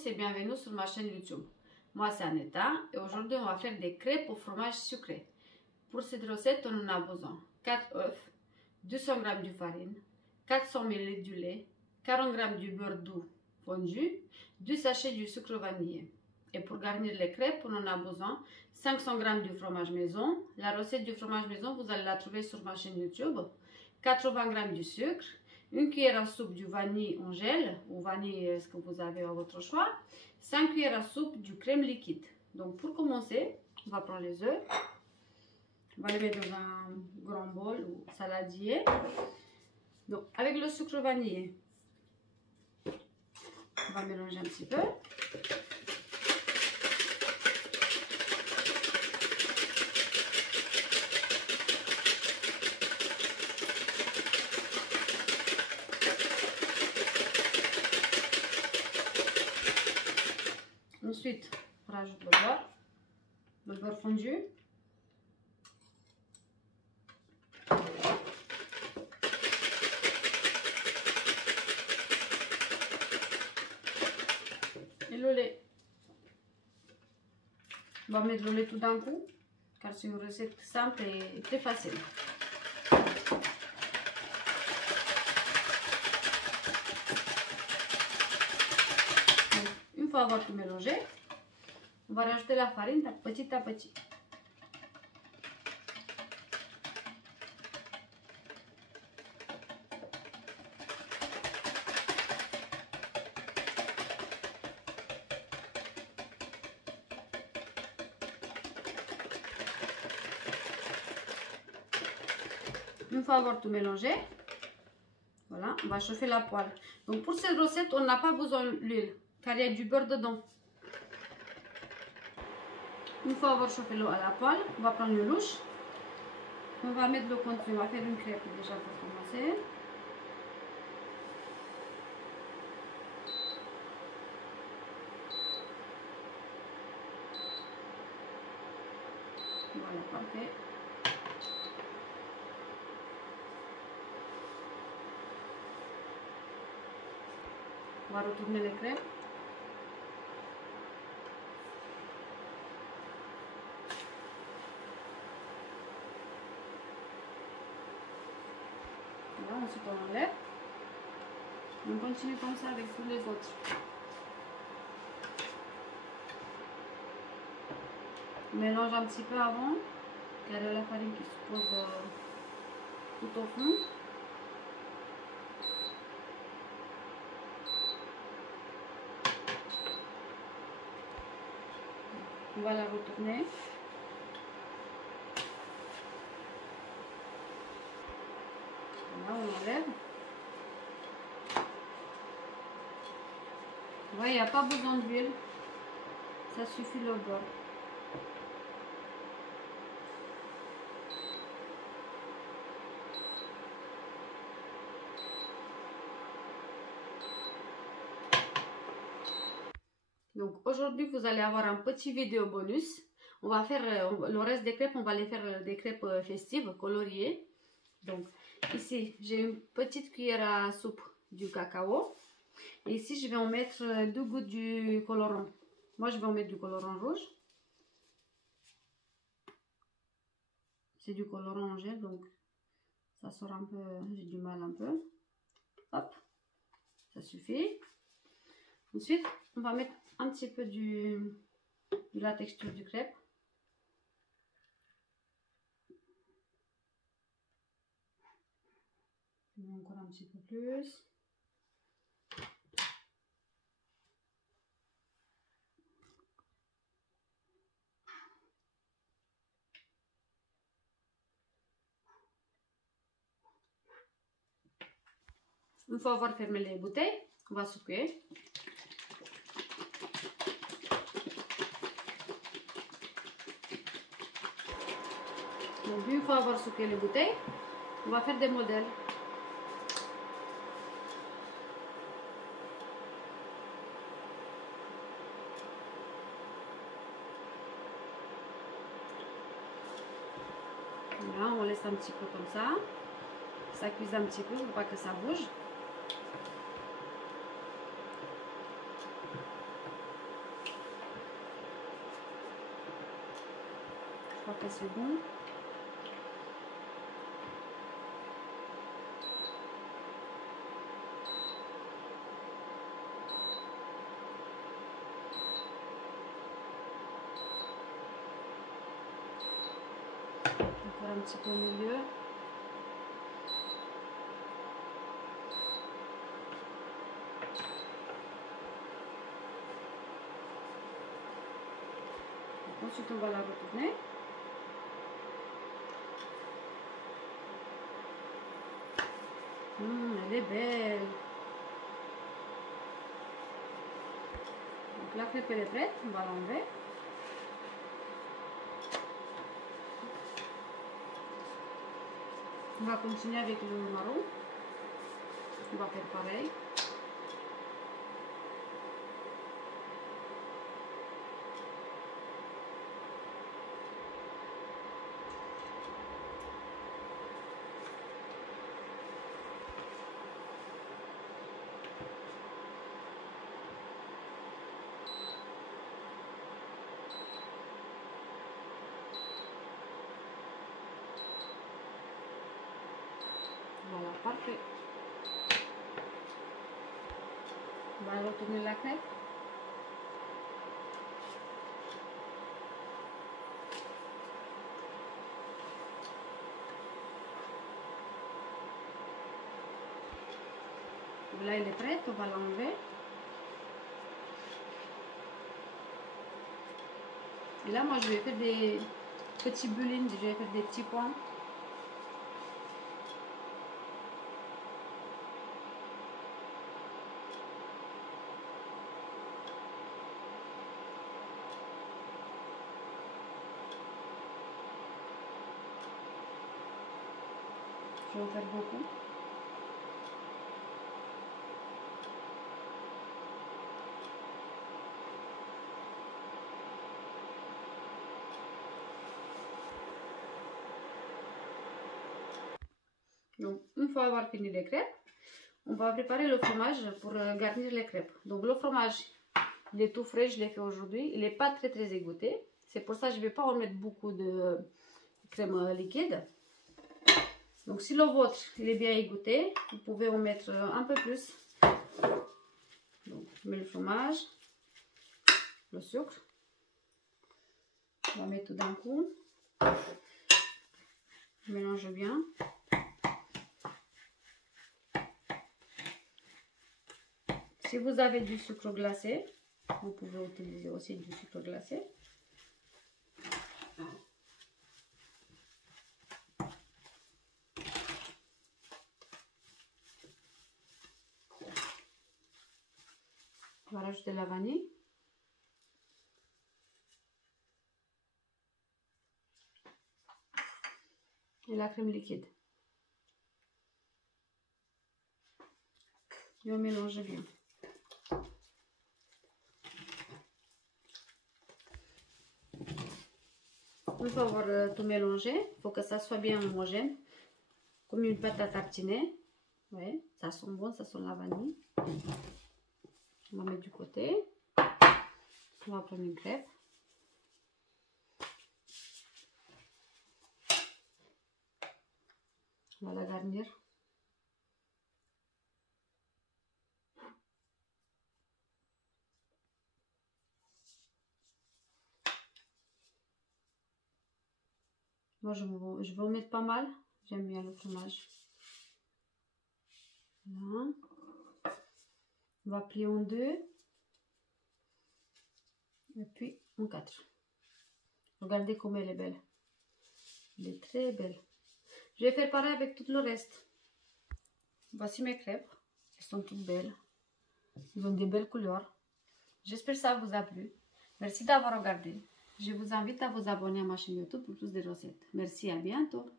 tous et bienvenue sur ma chaîne YouTube. Moi c'est Aneta et aujourd'hui on va faire des crêpes au fromage sucré. Pour cette recette on en a besoin 4 œufs, 200 g de farine, 400 ml du lait, 40 g du beurre doux fondu, 2 sachets de sucre vanillé. Et pour garnir les crêpes on en a besoin 500 g de fromage maison. La recette du fromage maison vous allez la trouver sur ma chaîne YouTube. 80 g de sucre, une cuillère à soupe du vanille en gel ou vanille ce que vous avez à votre choix, 5 cuillères à soupe du crème liquide. Donc pour commencer, on va prendre les œufs, on va les mettre dans un grand bol ou saladier. Donc avec le sucre vanillé, on va mélanger un petit peu. Ensuite, on rajoute le beurre fondu. Et le lait. On va mettre le lait tout d'un coup, car c'est une recette simple et très facile. Une fois avoir tout mélangé, on va rajouter la farine petit à petit. Une fois avoir tout mélangé, voilà, on va chauffer la poêle. Donc pour cette recette, on n'a pas besoin d'huile, car il y a du beurre dedans. Une fois avoir chauffé l'eau à la poêle, on va prendre une louche. On va mettre le contenu, on va faire une crêpe déjà pour commencer. Voilà, parfait. On va retourner les crêpes. Voilà, ensuite on enlève. On continue comme ça avec tous les autres. On mélange un petit peu avant, car il y a la farine qui se pose tout au fond. On va la retourner. Voilà, on enlève. Ouais, il n'y a pas besoin d'huile. Ça suffit le beurre. Donc aujourd'hui vous allez avoir un petit vidéo bonus. On va faire le reste des crêpes, on va les faire des crêpes festives, coloriées. Donc ici j'ai une petite cuillère à soupe du cacao. Et ici je vais en mettre 2 gouttes du colorant. Moi je vais en mettre du colorant rouge. C'est du colorant en gel, donc ça sort un peu, j'ai du mal un peu. Hop, ça suffit. Ensuite, on va mettre un petit peu de la texture du crêpe. Encore un petit peu plus. Une fois avoir fermé les bouteilles, on va secouer. Donc une fois avoir secoué les bouteilles, on va faire des modèles. Voilà, on laisse un petit peu comme ça. Ça cuise un petit peu, il ne faut pas que ça bouge. Parfait, c'est bon. Encore un petit peu au milieu. Ensuite, on va la retourner. Elle est belle. Donc la crêpe elle est prête, on va l'enlever. On va continuer avec le marron. On va faire pareil. Voilà, parfait. On va retourner la crêpe. Là, elle est prête, on va l'enlever. Et là, moi, je vais faire des petits bulines, je vais faire des petits points. Je vais en faire beaucoup. Donc, une fois avoir fini les crêpes, on va préparer le fromage pour garnir les crêpes. Donc, le fromage, il est tout frais, je l'ai fait aujourd'hui. Il n'est pas très égoutté. C'est pour ça que je ne vais pas en mettre beaucoup de crème liquide. Donc, si le vôtre il est bien égoutté, vous pouvez en mettre un peu plus. Donc, on met le fromage, le sucre. On va mettre tout d'un coup. On mélange bien. Si vous avez du sucre glacé, vous pouvez utiliser aussi du sucre glacé. On va rajouter la vanille. Et la crème liquide. Et on mélange bien. Une fois avoir tout mélangé, il faut que ça soit bien homogène, comme une pâte à tartiner. Ouais, ça sent bon, ça sent la vanille. On va mettre du côté. On va prendre une crêpe. On va la garnir. Moi, je vais en mettre pas mal. J'aime bien le fromage. Voilà. On va plier en deux. Et puis en quatre. Regardez comme elle est belle. Elle est très belle. Je vais faire pareil avec tout le reste. Voici mes crêpes. Elles sont toutes belles. Ils ont des belles couleurs. J'espère que ça vous a plu. Merci d'avoir regardé. Je vous invite à vous abonner à ma chaîne YouTube pour plus de recettes. Merci, à bientôt.